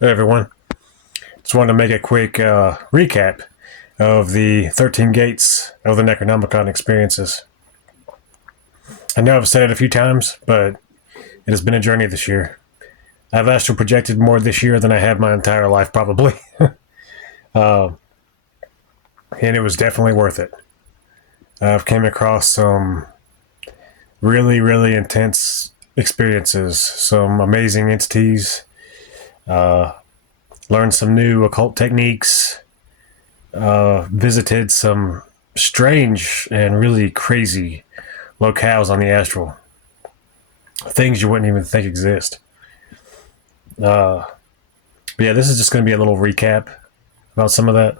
Hey everyone. Just wanted to make a quick recap of the 13 gates of the Necronomicon experiences. I know I've said it a few times, but it has been a journey this year. I've astral projected more this year than I have my entire life, probably. uh, and it was definitely worth it. I've came across some really, really intense experiences, some amazing entities, uh, learned some new occult techniques, visited some strange and really crazy locales on the astral, things you wouldn't even think exist. Uh, but yeah, this is just going to be a little recap about some of that.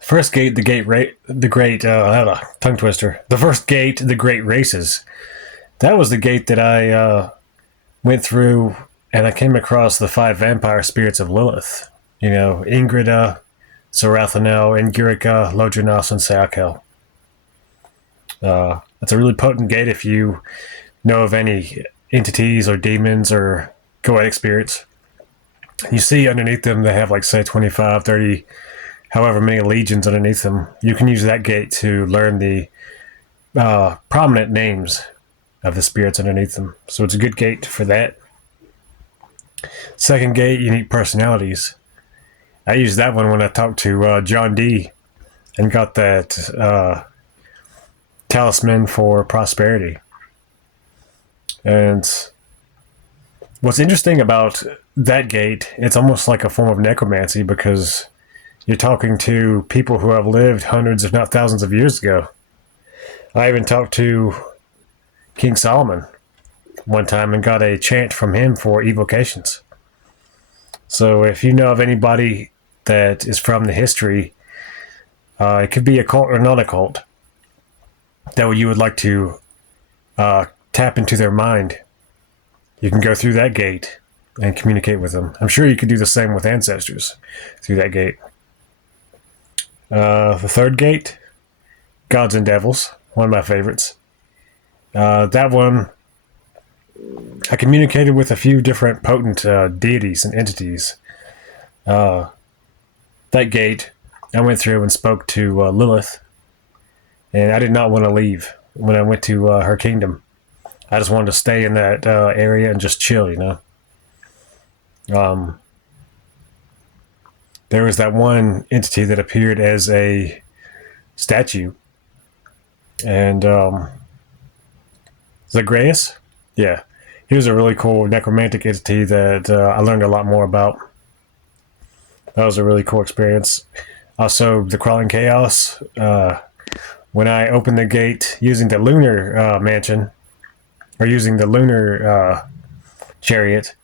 First gate, the great tongue twister. The first gate, the great races. That was the gate that I went through, and I came across the five vampire spirits of Lilith. You know, Ingrida, Sarathanel, Ingirica, Lodrinos, and Sakel. It's a really potent gate if you know of any entities or demons or goetic spirits. You see underneath them they have like say 25, 30, however many legions underneath them. You can use that gate to learn the prominent names of the spirits underneath them. So it's a good gate for that. Second gate, unique personalities. I used that one when I talked to John D and got that talisman for prosperity. And what's interesting about that gate, it's almost like a form of necromancy because you're talking to people who have lived hundreds, if not thousands of years ago. I even talked to King Solomon one time and got a chant from him for evocations. So if you know of anybody that is from the history, it could be a cult or not a cult, that you would like to tap into their mind, you can go through that gate and communicate with them. I'm sure you could do the same with ancestors through that gate. The third gate, Gods and Devils, one of my favorites. That one, I communicated with a few different potent deities and entities. That gate, I went through and spoke to Lilith, and I did not want to leave when I went to her kingdom. I just wanted to stay in that area and just chill, you know. There was that one entity that appeared as a statue, and Zagreus, yeah, he was a really cool necromantic entity that I learned a lot more about. That was a really cool experience. Also, the Crawling Chaos. When I opened the gate using the lunar mansion, or using the lunar chariot,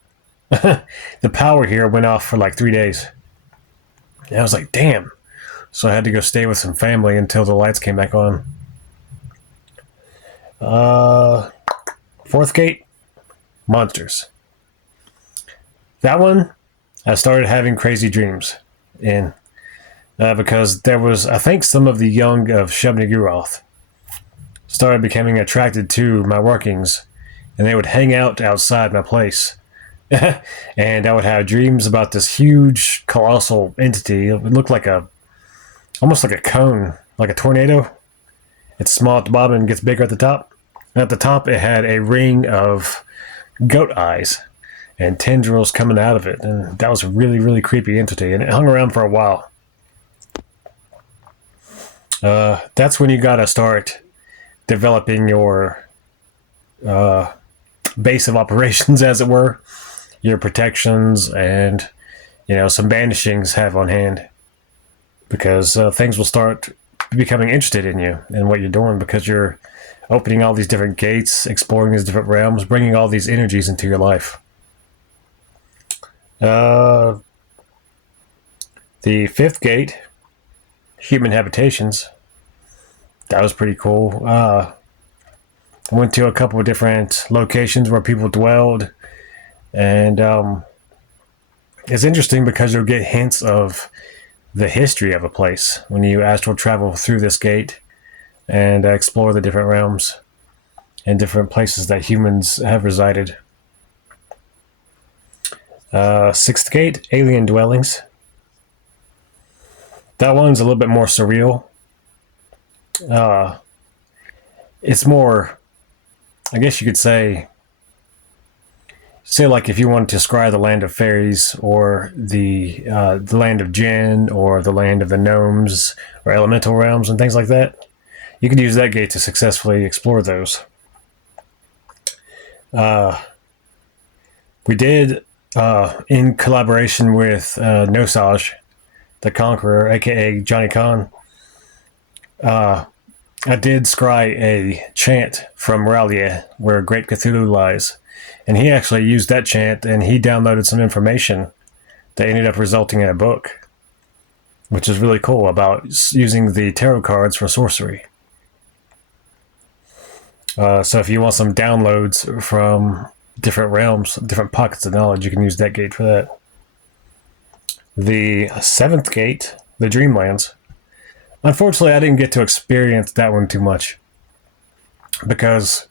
the power here went off for like 3 days. And I was like, damn. So I had to go stay with some family until the lights came back on. Fourth gate, monsters. That one, I started having crazy dreams in. Because there was, I think, some of the young of Shub-Niggurath started becoming attracted to my workings, and they would hang out outside my place. And I would have dreams about this huge, colossal entity. It would look like almost like a cone, like a tornado. It's small at the bottom and gets bigger at the top. And at the top, it had a ring of goat eyes and tendrils coming out of it. And that was a really, really creepy entity, and it hung around for a while. That's when you gotta start developing your base of operations, as it were, your protections, and some banishings have on hand, because things will start becoming interested in you and what you're doing, because you're opening all these different gates, exploring these different realms, bringing all these energies into your life. The fifth gate, human habitations. That was pretty cool. I went to a couple of different locations where people dwelled, and it's interesting because you'll get hints of the history of a place when you astral travel through this gate and explore the different realms and different places that humans have resided. Sixth gate, alien dwellings. That one's a little bit more surreal. It's more, I guess you could say like if you wanted to scry the land of fairies or the land of Jinn or the land of the gnomes or elemental realms and things like that, you could use that gate to successfully explore those. We did, in collaboration with Nosage, the Conqueror, aka Johnny Khan, I did scry a chant from Rallia, where Great Cthulhu lies. And he actually used that chant and he downloaded some information that ended up resulting in a book, which is really cool, about using the tarot cards for sorcery. So if you want some downloads from different realms, different pockets of knowledge, you can use that gate for that. The seventh gate, the Dreamlands. Unfortunately, I didn't get to experience that one too much because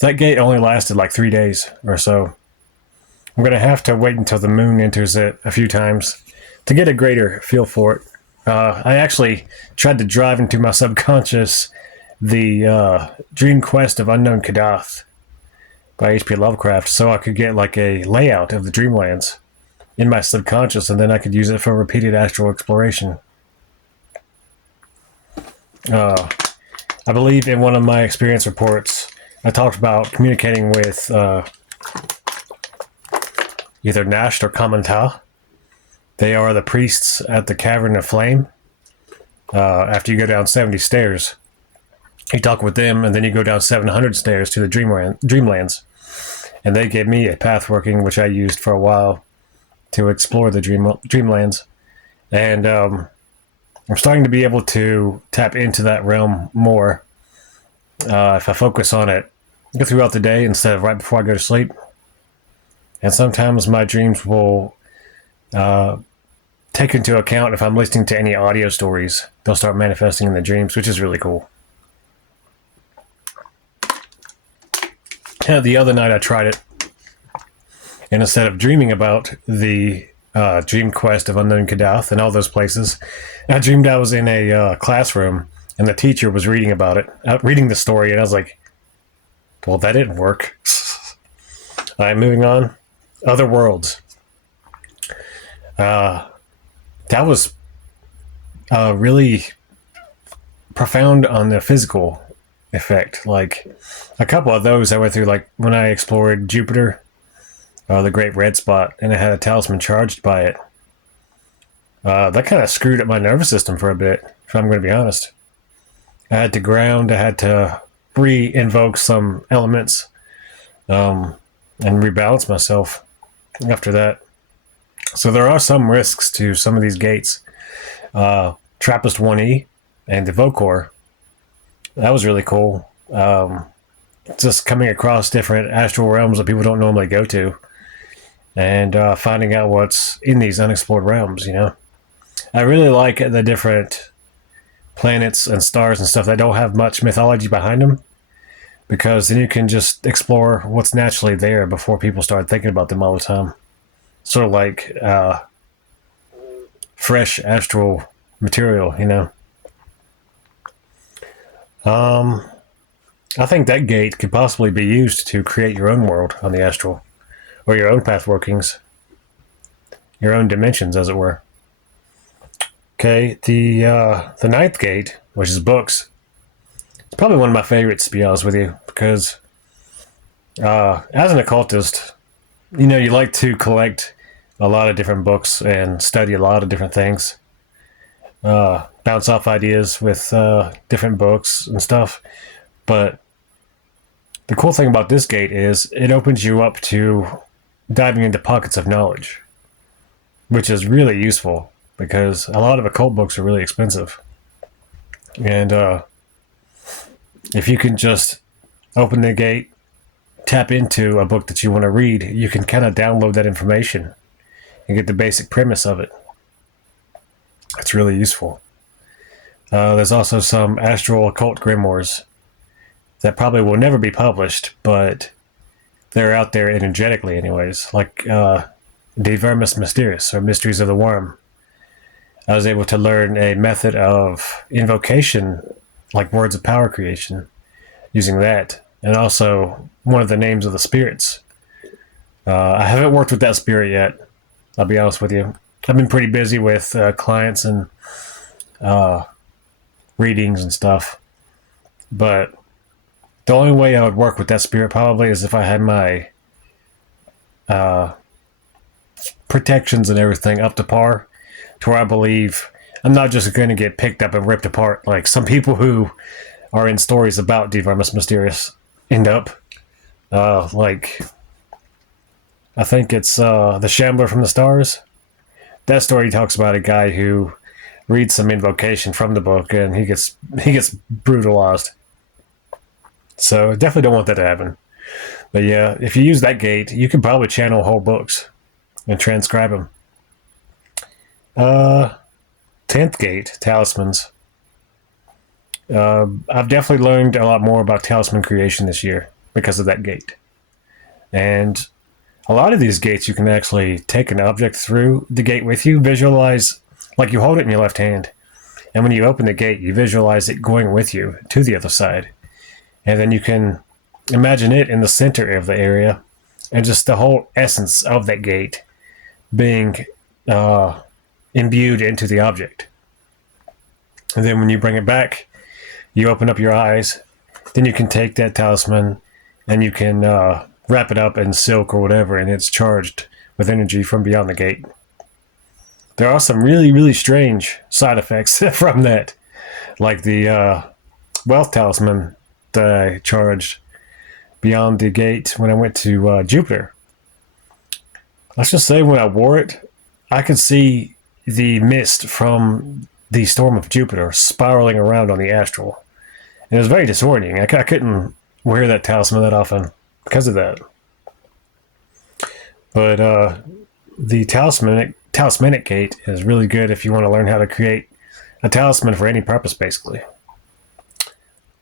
that gate only lasted like 3 days or so. I'm going to have to wait until the moon enters it a few times to get a greater feel for it. I actually tried to drive into my subconscious the Dream Quest of Unknown Kadath by H.P. Lovecraft so I could get like a layout of the Dreamlands in my subconscious, and then I could use it for repeated astral exploration. I believe in one of my experience reports, I talked about communicating with either Nasht or Kamantah. They are the priests at the Cavern of Flame. After you go down 70 stairs, you talk with them, and then you go down 700 stairs to the Dreamlands. And they gave me a pathworking, which I used for a while to explore the Dreamlands. And I'm starting to be able to tap into that realm more if I focus on it throughout the day instead of right before I go to sleep. And sometimes my dreams will take into account if I'm listening to any audio stories. They'll start manifesting in the dreams, which is really cool. The other night I tried it, and instead of dreaming about the Dream Quest of Unknown Kadath and all those places, I dreamed I was in a classroom and the teacher was reading about it, reading the story, and I was like, well, that didn't work. All right, moving on. Other worlds. That was really profound on the physical effect. Like a couple of those I went through, like when I explored Jupiter, the Great Red Spot, and it had a talisman charged by it. That kind of screwed up my nervous system for a bit, if I'm going to be honest. I had to ground, I had to re-invoke some elements, and rebalance myself after that. So there are some risks to some of these gates. Trappist 1E and the Evokor, that was really cool. Just coming across different astral realms that people don't normally go to, and finding out what's in these unexplored realms, you know. I really like the different planets and stars and stuff that don't have much mythology behind them, because then you can just explore what's naturally there before people start thinking about them all the time. Sort of like fresh astral material, you know. I think that gate could possibly be used to create your own world on the astral, or your own path workings, your own dimensions, as it were. Okay, the ninth gate, which is books, it's probably one of my favorites, to be honest with you, because as an occultist, you know, you like to collect a lot of different books and study a lot of different things, bounce off ideas with different books and stuff. But the cool thing about this gate is it opens you up to diving into pockets of knowledge, which is really useful because a lot of occult books are really expensive. And if you can just open the gate, tap into a book that you want to read, you can kind of download that information and get the basic premise of it. It's really useful. There's also some astral occult grimoires that probably will never be published, but they're out there energetically anyways. Like De Vermis Mysterious, or Mysteries of the Worm. I was able to learn a method of invocation, like words of power creation, using that, and also one of the names of the spirits. I haven't worked with that spirit yet, I'll be honest with you. I've been pretty busy with clients and readings and stuff, but the only way I would work with that spirit probably is if I had my protections and everything up to par, to where I believe I'm not just going to get picked up and ripped apart like some people who are in stories about De Vermis Mysterious end up. Like, I think it's The Shambler from the Stars. That story talks about a guy who reads some invocation from the book and he gets brutalized. So definitely don't want that to happen. But yeah, if you use that gate, you could probably channel whole books and transcribe them. 10th gate, talismans. I've definitely learned a lot more about talisman creation this year because of that gate. And a lot of these gates, you can actually take an object through the gate with you, visualize, like you hold it in your left hand. And when you open the gate, you visualize it going with you to the other side. And then you can imagine it in the center of the area and just the whole essence of that gate being imbued into the object. And then when you bring it back, you open up your eyes, then you can take that talisman and you can wrap it up in silk or whatever, and it's charged with energy from beyond the gate. There are some really, really strange side effects from that, like the wealth talisman that I charged beyond the gate when I went to Jupiter. Let's just say when I wore it, I could see the mist from the storm of Jupiter spiraling around on the Astral. And it was very disorienting. I couldn't wear that talisman that often because of that. But the talismanic gate is really good if you want to learn how to create a talisman for any purpose, basically.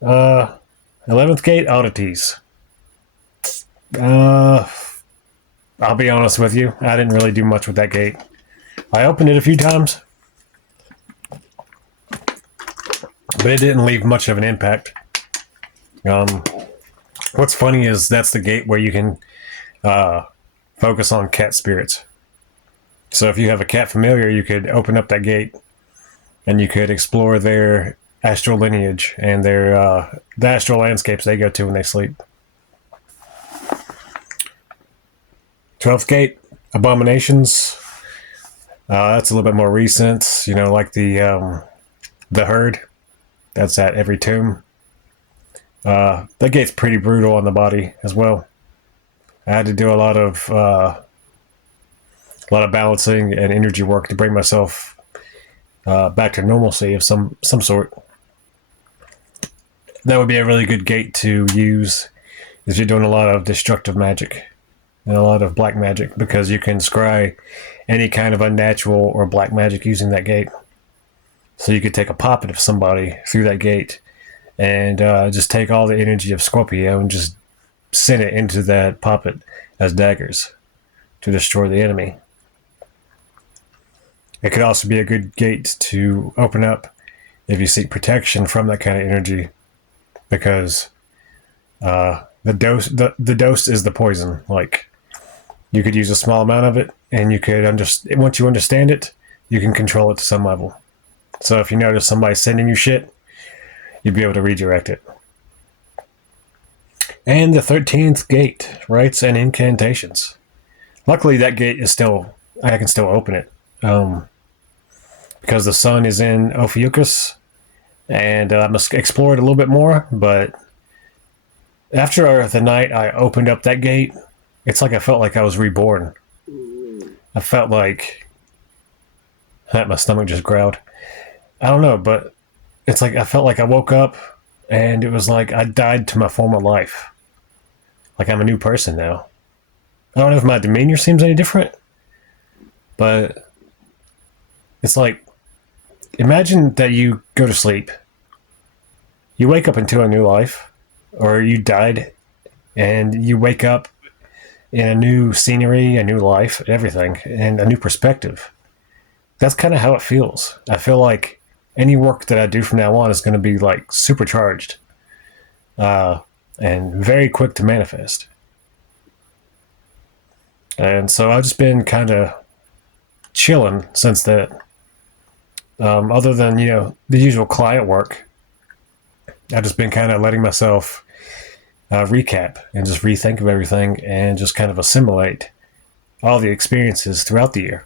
11th gate, oddities. I'll be honest with you, I didn't really do much with that gate. I opened it a few times, but it didn't leave much of an impact. What's funny is that's the gate where you can focus on cat spirits. So if you have a cat familiar, you could open up that gate and you could explore their astral lineage and their the astral landscapes they go to when they sleep. 12th gate, abominations. That's a little bit more recent, you know, like the herd. That's at every tomb. That gate's pretty brutal on the body as well. I had to do a lot of balancing and energy work to bring myself back to normalcy of some sort. That would be a really good gate to use if you're doing a lot of destructive magic and a lot of black magic, because you can scry any kind of unnatural or black magic using that gate. So you could take a poppet of somebody through that gate and just take all the energy of Scorpio and just send it into that poppet as daggers to destroy the enemy. It could also be a good gate to open up if you seek protection from that kind of energy, because the dose is the poison. Like, you could use a small amount of it, and you could once you understand it, you can control it to some level. So if you notice somebody sending you shit, you'd be able to redirect it. And the 13th gate, rites and incantations. Luckily, that gate is I can still open it. Because the sun is in Ophiuchus, and I must explore it a little bit more, but after the night I opened up that gate, it's like I felt like I was reborn. I felt like my stomach just growled. I don't know, but it's like I felt like I woke up and it was like I died to my former life. Like I'm a new person now. I don't know if my demeanor seems any different, but it's like, imagine that you go to sleep, you wake up into a new life, or you died and you wake up in a new scenery, a new life, everything, and a new perspective. That's kind of how it feels. I feel like any work that I do from now on is going to be like supercharged and very quick to manifest. And so I've just been kind of chilling since then. Other than, the usual client work, I've just been kind of letting myself recap and just rethink of everything and just kind of assimilate all the experiences throughout the year.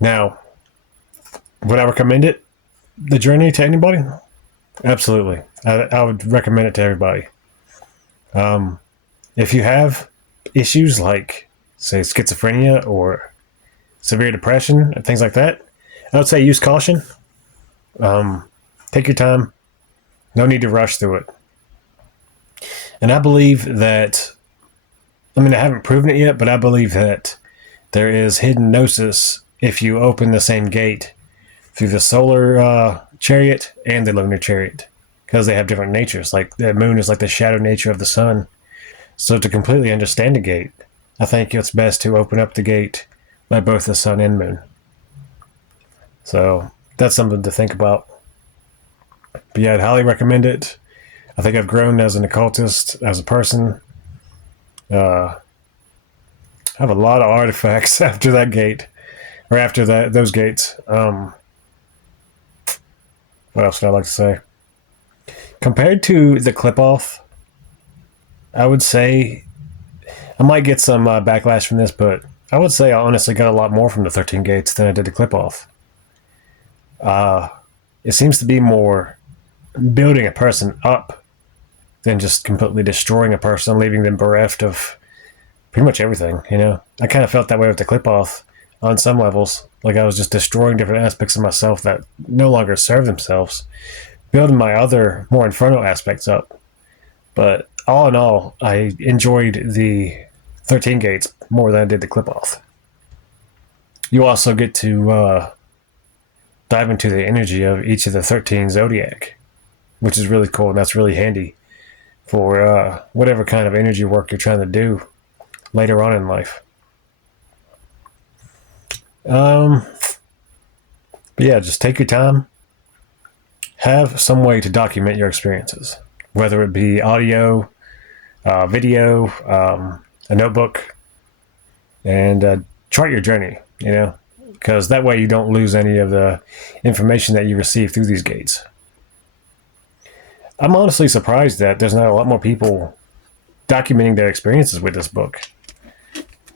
Now, would I recommend the journey to anybody? Absolutely. I would recommend it to everybody. If you have issues like, say, schizophrenia or severe depression and things like that, I would say use caution. Take your time. No need to rush through it. And I believe that, I haven't proven it yet, but I believe that there is hidden gnosis if you open the same gate through the solar chariot and the lunar chariot, because they have different natures. Like the moon is like the shadow nature of the sun. So to completely understand the gate, I think it's best to open up the gate by both the sun and moon. So that's something to think about. But yeah, I'd highly recommend it. I think I've grown as an occultist, as a person. I have a lot of artifacts after that gate, or after those gates. What else would I like to say? Compared to the clip-off, I would say, I might get some backlash from this, but I would say I honestly got a lot more from the 13 gates than I did the clip-off. It seems to be more building a person up than just completely destroying a person, leaving them bereft of pretty much everything, I kind of felt that way with the clip-off on some levels. Like I was just destroying different aspects of myself that no longer serve themselves, building my other, more infernal aspects up. But all in all, I enjoyed the 13 gates more than I did the clip-off. You also get to dive into the energy of each of the 13 zodiac, which is really cool, and that's really handy for whatever kind of energy work you're trying to do later on in life. But yeah, just take your time. Have some way to document your experiences, whether it be audio, video, a notebook, and chart your journey, because that way you don't lose any of the information that you receive through these gates. I'm honestly surprised that there's not a lot more people documenting their experiences with this book.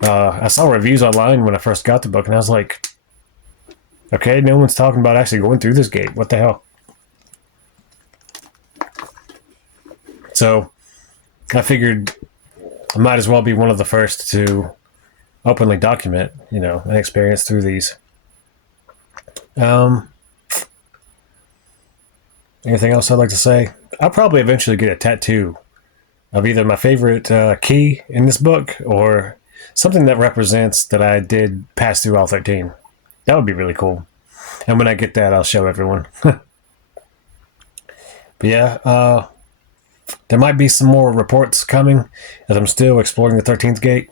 I saw reviews online when I first got the book, and I was like, okay, no one's talking about actually going through this gate. What the hell? So I figured I might as well be one of the first to openly document, an experience through these. Anything else I'd like to say? I'll probably eventually get a tattoo of either my favorite key in this book or something that represents that I did pass through all 13. That would be really cool. And when I get that, I'll show everyone. But yeah, there might be some more reports coming as I'm still exploring the 13th gate.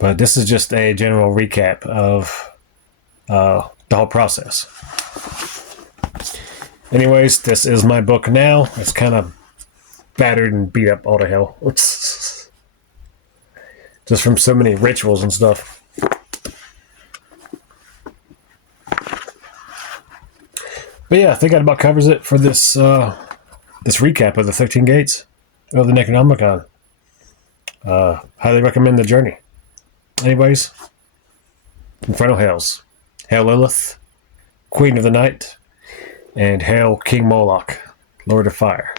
But this is just a general recap of the whole process. Anyways, this is my book now. It's kind of battered and beat up all to hell. Just from so many rituals and stuff. But yeah, I think that about covers it for this this recap of the 13 gates of the Necronomicon. Highly recommend the journey. Anyways, Infernal Hells. Hail Lilith, Queen of the Night, and hail King Moloch, Lord of Fire.